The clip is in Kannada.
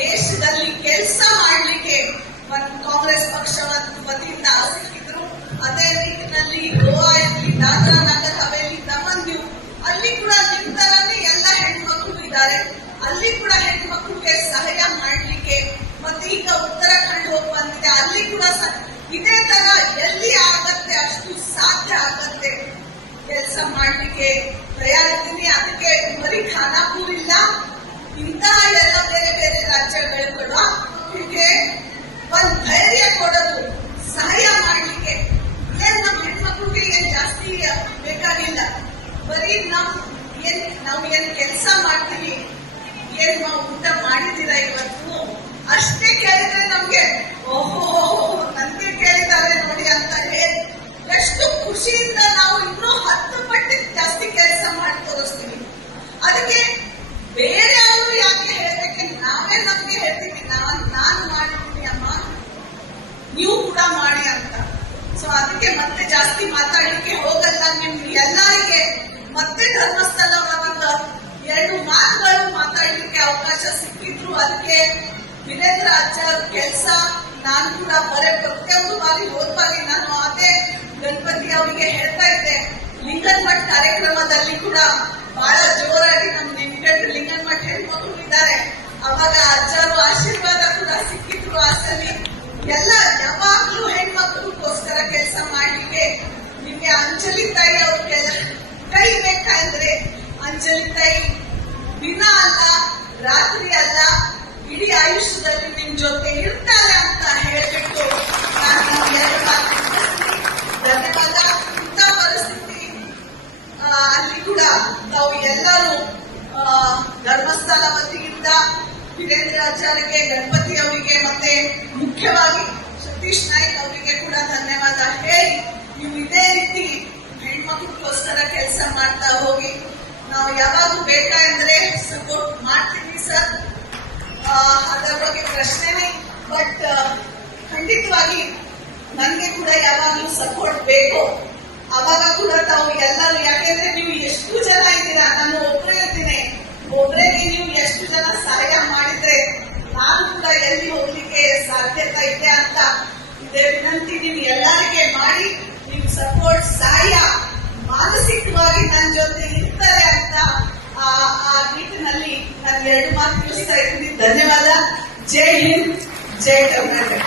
ದೇಶದಲ್ಲಿ ಕೆಲಸ ಮಾಡಲಿಕ್ಕೆ ಕಾಂಗ್ರೆಸ್ ಪಕ್ಷ ವತಿಯಿಂದ ಸಿಕ್ಕಿದ್ರು. ಅದೇ ನಿಟ್ಟಿನಲ್ಲಿ ಗೋವಾ ಇರಲಿ, ದಾದ್ರಾ ನಗರ್ ಹವೇಲಿ, ದಮನ್ ದಿವ್ ಅಲ್ಲಿ ಕೂಡ ನಿಮ್ ತರನೇ ಎಲ್ಲ ಹೆಣ್ಮಕ್ಳು ಇದ್ದಾರೆ. ಅಲ್ಲಿ ಕೂಡ ಹೆಣ್ಮಕ್ಳಿಗೆ ಸಹಾಯ ಮಾಡ್ಲಿಕ್ಕೆ, ಮತ್ತೆ ಈಗ ಉತ್ತರಾಖಂಡ್ ಹೋಗಿ ಬಂದಿದೆ, ಅಲ್ಲಿ ಕೂಡ ಇದೇ ತರ ಎಲ್ಲಿ ಆಗತ್ತೆ ಅಷ್ಟು ಸಾಧ್ಯ ಆಗತ್ತೆ ಕೆಲಸ ಮಾಡ್ಲಿಕ್ಕೆ ತಯಾರಿದ್ದೀನಿ. ಅದಕ್ಕೆ ಬರೀ ಖಾನಾಪುರ್ ಇಲ್ಲ, ಇಂತಹ ಎಲ್ಲ ಬೇರೆ ಬೇರೆ ರಾಜ್ಯಗಳು ಕೂಡ ಹೀಗೆ ಒಂದ್ ಧೈರ್ಯ ಕೊಡೋದು, ಸಹಾಯ ಮಾಡ್ಲಿಕ್ಕೆ. ನಮ್ಮ ಹೆಣ್ಮಕ್ಳಿಗೆ ಏನ್ ಜಾಸ್ತಿ ಬೇಕಾಗಿಲ್ಲ, ಬರೀ ನಾವು ಏನ್ ಕೆಲಸ ಮಾಡ್ತೀವಿ, ಏನ್ ನಾವು ಊಟ ಮಾಡಿದ್ದೀರಾ ಇವತ್ತು ಅಷ್ಟೇ ಕೇಳಿದ್ರೆ ನಮ್ಗೆ ಓಹೋ ನನ್ಗೆ ಕೇಳಿದ್ದಾರೆ ನೋಡಿ ಅಂತ ಹೇಳಿ ಎಷ್ಟು ಖುಷಿಯಿಂದ ನಾವು ಇನ್ನೂ 10 ಪಟ್ಟು ಜಾಸ್ತಿ ಕೆಲಸ ಮಾಡಿ ತೋರಿಸ್ತೀವಿ. ಅದಕ್ಕೆ ಬೇರೆ ಅವರು ಯಾಕೆ ಹೇಳ್ಬೇಕೆ, ನಾವೇ ನಮ್ಗೆ ಹೇಳ್ತೀವಿ ನಾನು ಮಾಡಿದ್ದೀನಿ ಅಮ್ಮ, ನೀವು ಕೂಡ ಮಾಡಿ ಅಂತ. ಸೊ ಅದಕ್ಕೆ ಮತ್ತೆ ಜಾಸ್ತಿ ಮಾತಾಡ್ಲಿಕ್ಕೆ ಹೋಗಲ್ಲ. ನಿಮ್ಗೆ ಎಲ್ಲರಿಗೆ ಮತ್ತೆ ಧರ್ಮಸ್ಥಳ ಒಂದು 2 ಮಾತುಗಳು ಮಾತಾಡ್ಲಿಕ್ಕೆ ಅವಕಾಶ ಸಿಕ್ಕಿದ್ರು. ಅದಕ್ಕೆ ವೀರೇಂದ್ರ ಆಚಾರ್ ಕೆಲಸ ನಾನು ಕೂಡ ಪ್ರತಿಯೊಂದು ಬಾರಿ ಹೋದ ಬಾರಿ ನಾನು ಅದೇ ಗಣಪತಿ ಅವರಿಗೆ ಹೇಳ್ತಾ ಇದ್ದೆ. ಲಿಂಗನಮಠ ಕಾರ್ಯಕ್ರಮದಲ್ಲಿ ಕೂಡ ಬಹಳ ಜೋರಾಗಿ ನಮ್ಮ ನೆಂಟು ಲಿಂಗನಮಠ ಹೆಣ್ಮಕ್ಳು ಇದ್ದಾರೆ, ಅವಾಗ ಅಜ್ಜರು ಆಶೀರ್ವಾದ ಕೂಡ ಸಿಕ್ಕಿದ್ರು. ಅಸಲಿ ಎಲ್ಲ ಯಾವಾಗ್ಲೂ ಹೆಣ್ಮಕ್ಳಿಗೋಸ್ಕರ ಕೆಲಸ ಮಾಡ್ಲಿಕ್ಕೆ ನಿಮ್ಗೆ ಅಂಜಲಿ ತಾಯಿ ಅವ್ರ ಕೈ ಬೇಕಂದ್ರೆ ಅಂಜಲಿ ತಾಯಿ ದಿನ ಅಲ್ಲ ರಾತ್ರಿ ಅಲ್ಲ ಇಡೀ ಆಯುಷ್ಯದಲ್ಲಿ ನಿಮ್ ಜೊತೆ ಇರ್ತಾರೆ ಅಂತ ಹೇಳ್ಬಿಟ್ಟು ನಾನು 2 ಮಾತು ಧನ್ಯವಾದ. ಇಂಥ ಪರಿಸ್ಥಿತಿ ಅಲ್ಲಿ ಕೂಡ ನಾವು ಎಲ್ಲರೂ ಧರ್ಮಸ್ಥಳ ವತಿಯಿಂದ ವೀರೇಂದ್ರ ಆಚಾರ್ಯಗೆ, ಗಣಪತಿ ಅವರಿಗೆ ಮತ್ತೆ ಮುಖ್ಯವಾಗಿ ಸತೀಶ್ ನಾಯ್ಕ್ ಅವರಿಗೆ ಕೂಡ ಧನ್ಯವಾದ ಹೇಳಿ, ನೀವು ಇದೇ ರೀತಿ ಹೆಣ್ಮಕ್ಳಿಗೋಸ್ಕರ ಕೆಲಸ ಮಾಡ್ತಾ ಹೋಗಿ. ನಾವು ಯಾವಾಗ ಬೇಕಾದ್ರೆ ಸಪೋರ್ಟ್ ಮಾಡ್ತೀವಿ ಸರ್, ಅದರ ಬಗ್ಗೆ ಪ್ರಶ್ನೆನೇ. ಬಟ್ ಖಂಡಿತವಾಗಿ ನನಗೆ ಕೂಡ ಯಾವಾಗಲೂ ಸಪೋರ್ಟ್ ಬೇಕು. ಅವಾಗ ಕೂಡ ತಾವು ಎಲ್ಲರೂ, ಯಾಕೆಂದ್ರೆ ನೀವು ಎಷ್ಟು ಜನ ಇದ್ದೀರಾ, ನಾನು ಒಬ್ಬರೇ ಇರ್ತೀನಿ, ಒಬ್ಬರಿಗೆ ನೀವು ಎಷ್ಟು ಜನ ಸಹಾಯ ಮಾಡಿದ್ರೆ ನಾನು ಕೂಡ ಎಲ್ಲಿ ಹೋಗ್ಲಿಕ್ಕೆ ಸಾಧ್ಯತೆ ಇದೆ ಅಂತ ಇದೇ ವಿನಂತಿ ನೀವು ಎಲ್ಲರಿಗೆ ಮಾಡಿ. ನೀವು ಸಪೋರ್ಟ್ ಸಹಾಯ ಮಾನಸಿಕವಾಗಿ ನನ್ನ ಜೊತೆ ಇರ್ತಾರೆ ಅಂತ ಆ ನಿಟ್ಟಿನಲ್ಲಿ ನಾನು 2 ಮಾತು ತಿಳಿಸ್ತಾ ಇದ್ದೀನಿ. ಧನ್ಯವಾದ. ಜೈ ಹಿಂದ್, ಜೈ ಕರ್ನಾಟಕ.